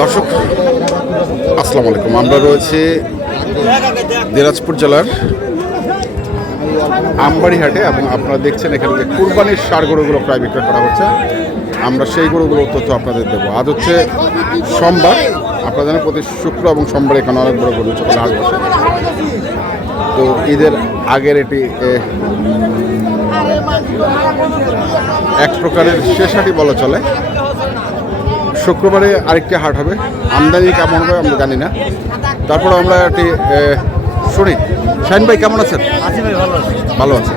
দর্শক আসসালামু আলাইকুম। আমরা রয়েছে দিনাজপুর জেলার আমবাড়ি হাটে এবং আপনারা দেখছেন এখানে যে কুরবানির ষাঁড় গরুগুলো প্রায় বিক্রয় করা হচ্ছে। আমরা সেই গরুগুলোর তথ্য আপনাদের দেবো। আজ হচ্ছে সোমবার। আপনারা জানেন প্রতি শুক্র এবং সোমবার এখানে অনেক বড় গরু চলে হাট বসে। তো ঈদের আগের এটি এক প্রকারের শেষ হাটই বলা চলে। শুক্রবারে আরেকটি হাট হবে, আমদানি কেমন হবে আমরা জানি না। তারপরে আমরা একটি শুনি। শাহিন ভাই কেমন আছেন? আছি ভাই, ভালো আছি। ভালো আছেন।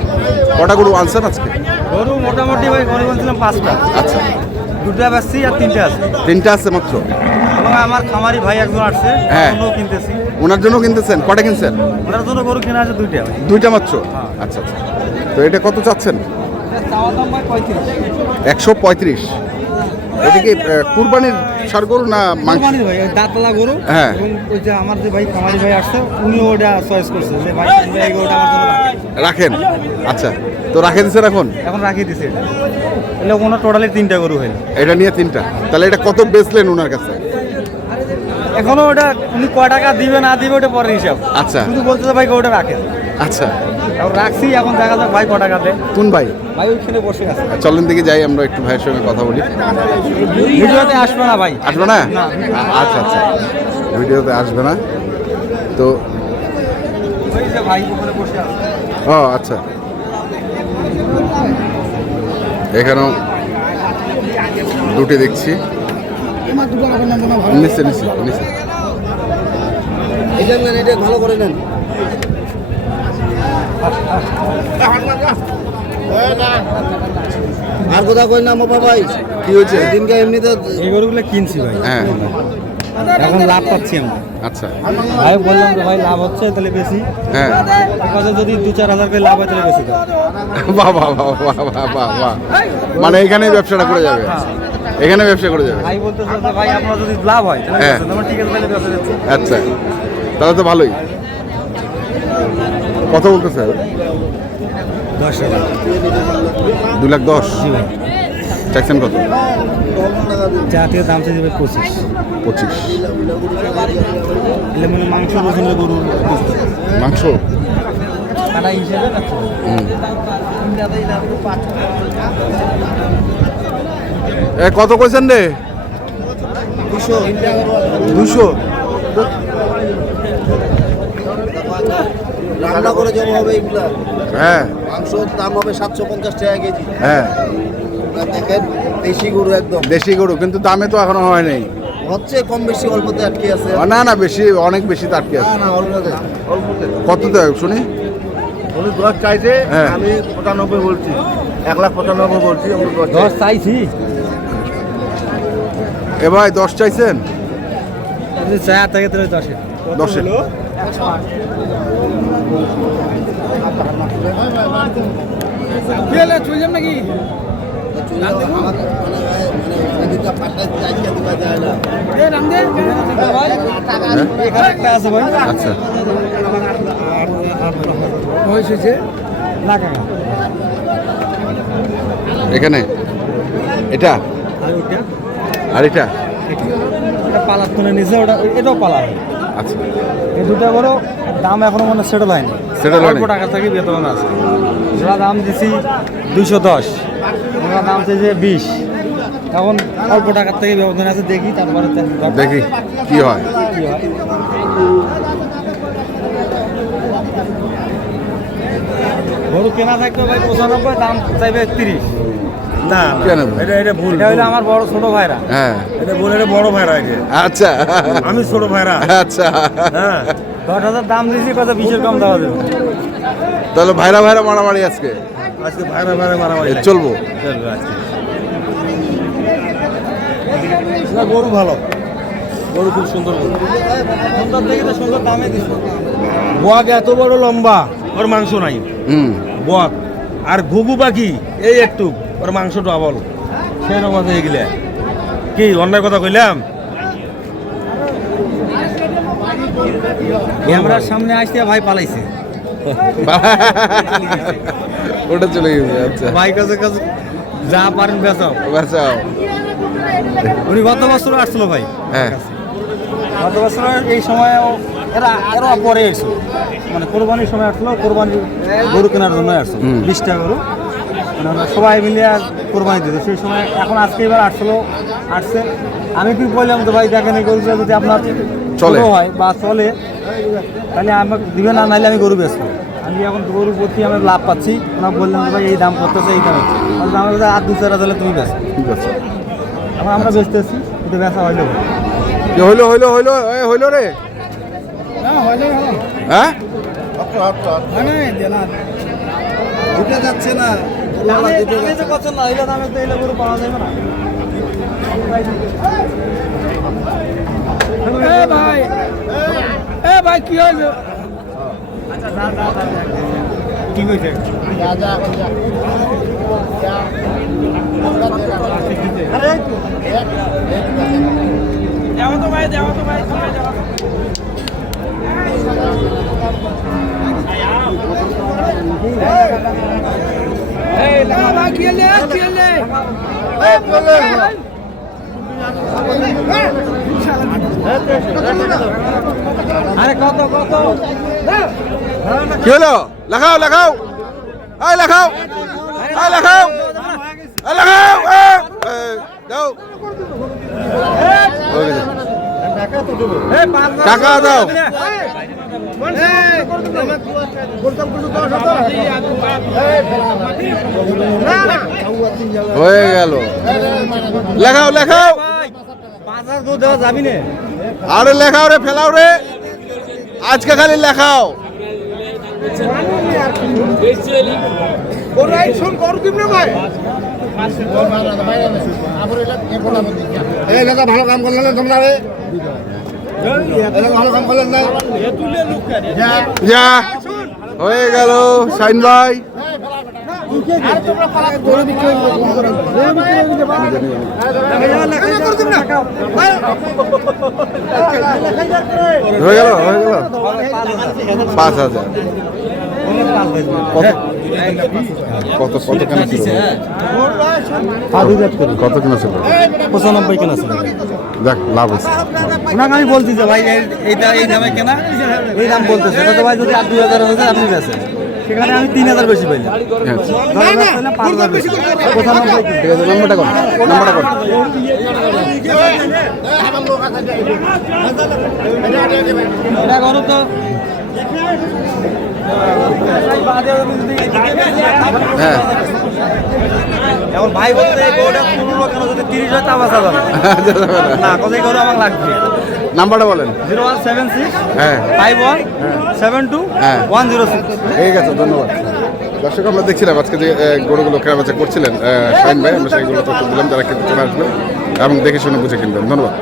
কটা গরু আনছেন আজকে? গরু মোটামুটি ভাই গরু বলছিলাম 5টা। আচ্ছা, 2টা বেচছি আর 3টে আছে। 3টা আছে মাত্র? এবং আমার খামারি ভাই একজন আসছে, হ্যাঁ, ওনাও কিনতেছি। ওনার জন্য কিনতেছেন? কটা কিনছেন? ওনার জন্য গরু কেনা আছে 2টা ভাই। 2টা মাত্র? আচ্ছা আচ্ছা। তো এটা কত চাচ্ছেন? চাওয়া দাম ভাই 35। 135। এটা কি কুরবানির ষাঁড় গরু না মাংস? কুরবানির ভাই, ওই দাঁতলা গরু। হ্যাঁ। এবং ওই যে আমার যে ভাই খামারি ভাই আসছে, উনিও ওটা চয়েস করছে যে ভাই এই গরুটা আমার জন্য রাখেন। আচ্ছা, তো রাখে দিচ্ছেন এখন? এখন রাখিয়ে দিছে। এলে ওনার টোটালি 3টা গরু হইল। এটা নিয়ে 3টা। তাহলে এটা কত বেচলেন ওনার কাছে? এখনো ওটা উনি কয় টাকা দিবে না দিবে ওটা পরের হিসাব। আচ্ছা, শুধু বলতেছে ভাই গরুটা রাখেন। আচ্ছা, এখন রাখছি, এখন দেখা যাক ভাই কয় টাকা দেয়। কোন ভাই? ভাই ওইখানে বসে আছে। চলেন দিকে যাই, আমরা একটু ভাইয়ের সঙ্গে কথা বলি। ভিডিওতে আসবে না ভাই। আসবে না? না। আচ্ছা আচ্ছা, ভিডিওতে আসবে না তো। ওই যে ভাই ওখানে বসে আছে। ও আচ্ছা, এখানেও দুটি দেখছি। নিচে নিচে নিচে এটা নেন, এটা ভালো করে নেন। আর কোথাও কই না মোপা ভাই। কি হয়েছে? দিনকে এমনিতে এই গরুগুলো কিনছি ভাই। হ্যাঁ, এখন লাভ পাচ্ছি আমরা। আচ্ছা, ভাই বললাম যে ভাই লাভ হচ্ছে তাহলে বেশি। হ্যাঁ, কাজে যদি 2-4 হাজার করে লাভ হয় তাহলে বেশি দাও। বাহ বাহ বাহ বাহ বাহ বাহ বাহ। মানে এখানেই ব্যবসাটা করে যাবে? এখানে ব্যবসা করে যাবে? ভাই বলতেছে যে ভাই আপনার যদি লাভ হয় তাহলে হ্যাঁ। বেশি। আমার ঠিক আছে তাহলে ব্যবসা যাচ্ছে। আচ্ছা, তাহলে তো ভালোই। কত বলতেছে? 10,000। 2,10,000 চাইছেন কত? জাতীয় দাম চাইছে ভাই 25। 25। এলে মানে মাংস পছন্দ গরু মাংস? কাটা হিসেবে রাখতে হবে। এ কত কইছেন রে? 200। রান্না করে জমা হবে এইগুলা। হ্যাঁ, মাংসর দাম হবে 750 টাকা কেজি। হ্যাঁ, আপনারা দেখেন দেশি গরু একদম দেশি গরু, কিন্তু দামে তো এখনো হয় নাই। হচ্ছে কম বেশি অল্পতে আটকে আছে। না না, বেশি, অনেক বেশি তো আটকে না আছে। না অল্পতে অল্পতে কততে শুনি? উনি 10 চাইছে, হ্যাঁ। আমি 95 বলছি। 1,95,000 বলছি, উনি 10 10 চাইছি। এ ভাই 10 চাইছেন? যদি চায় থাকে তাহলে 10-এ। 10-এ। এখানে একটা আছে ভাই। আচ্ছা, বয়স হয়েছে না কাকা। এখানে এটা আর ওইটা আর এটা? এটা পালার তুলে নিচে, ওটা এটাও পালার। আচ্ছা, এই দুটো বড় দাম এখনো মনে সেটেল হয়নি। Settle হয়নি? অল্প টাকা থেকে বেতন আছে। ওরা দাম দিছি 210, ওরা দাম চাইছে 20। এখন অল্প টাকার থেকে ব্যবধান আছে, দেখি তারপরে দেখি কি হয়। কি হয়। গরু কেনা থাকবে ভাই 95, দাম চাইবে 30। না কেন? এটা ভুল। এটা হলো আমার বড় ছোট ভাইরা। হ্যাঁ, এটা ভুল, এটা বড় ভাইরা এটা। আচ্ছা আমি ছোট ভাইরা। আচ্ছা, হ্যাঁ 10,000 দাম দিয়েছি, কথা 20-এর কম দেওয়া যাবে। তাহলে ভাইরা ভাইরা মারামারি আজকে আজকে ভাইরা ভাইরা মারামারি চলবো? চলবে আজকে। না, গরু ভালো, গরু খুব সুন্দর গরু। সুন্দর দেখে তো সুন্দর দামে দিচ্ছে। বক এত বড় লম্বা, ওর মাংস নাই। বক আর ঘুঘু পাখি এই একটু, ওর মাংস ডবল। সেই রকম হয়ে গেলে কি অন্যায় কথা কইলাম? ক্যামেরার সামনে আসতে ভাই পালাইছে। ওটা চলে গেছে। আচ্ছা, ভাই কাছে কাছে যা পারেন বেচাও। বাঁচাও। উনি গত বছর আসছিল ভাই। হ্যাঁ গত বছর এই সময় এরা পরে এসেছিল, মানে কোরবানির সময় আসলো, কোরবানির গরু কেনার জন্য আসছিল, 20টা গরু, মানে আমরা সবাই মিলে আর কোরবানি দিত সেই সময়। এখন আজকে এবার আসছে, আমি কি বললাম তো ভাই দেখেন এই গরুটা যদি আপনার চলে হয় বা চলে তাহলে আমাকে দিবেন, না নাহলে আমি গরু বেচবো। আমি এখন গরু প্রতি আমি লাভ পাচ্ছি, ওনাকে বললাম যে ভাই এই দাম করতেছে, এই দাম হচ্ছে, আমার কাছে আর 2-4 হাজার তুমি বেচো। ঠিক আছে এখন আমরা বেচতেছি, কিন্তু বেচা হইলো হইলো রে হ্যাঁ যাচ্ছে না পছন্দ না হইলে দামে তো এলে গরু পাওয়া যাবে না। ভাই কি হইলো? কি হয়েছে? দেওয়া তো ভাই আরে কত কি হলো লেখাও এই লেখাও দাও টাকা দাও হয়ে গেল লেখাও 5,000 দুধ দেওয়া যাবি না। আরে লেখাও রে ফেলাও রে আজকে খালি লেখাও ভালো কাম করলেন না তোমরা ভালো কাম করলেন না যা হয়ে গেল শাইন ভাই হয়ে গেল 5,000 কত কেনা ছিল কত কেনা ছিল 95 কেনা ছিল। দেখ লাভ হয়েছে ওনাকে আমি বলছি যে ভাই এইটা এই দামে কেনা, এই দাম বলতেছে, এটা তো ভাই যদি 2,000 হয়েছে আপনি বেচেন, সেখানে আমি 3,000 বেশি পাইলাম। নম্বরটা কর এটা গরু তো হ্যাঁ এখন ভাই বলতে গরুটা 15 কেন যদি 30 হয় তা বাঁচা যাবে না, কোথায় গরু আমার লাগবে। নাম্বারটা বলেন 0176 হ্যাঁ 51 72 হ্যাঁ 106। ঠিক আছে ধন্যবাদ। দর্শক আমরা দেখছিলাম আজকে যে গরুগুলো কেনাবেচা করছিলেন শাইন ভাই, আমরা সেইগুলো তথ্য দিলাম যারা কিন্তু চলে আসবেন এবং দেখে শুনে বুঝে কিনবেন। ধন্যবাদ।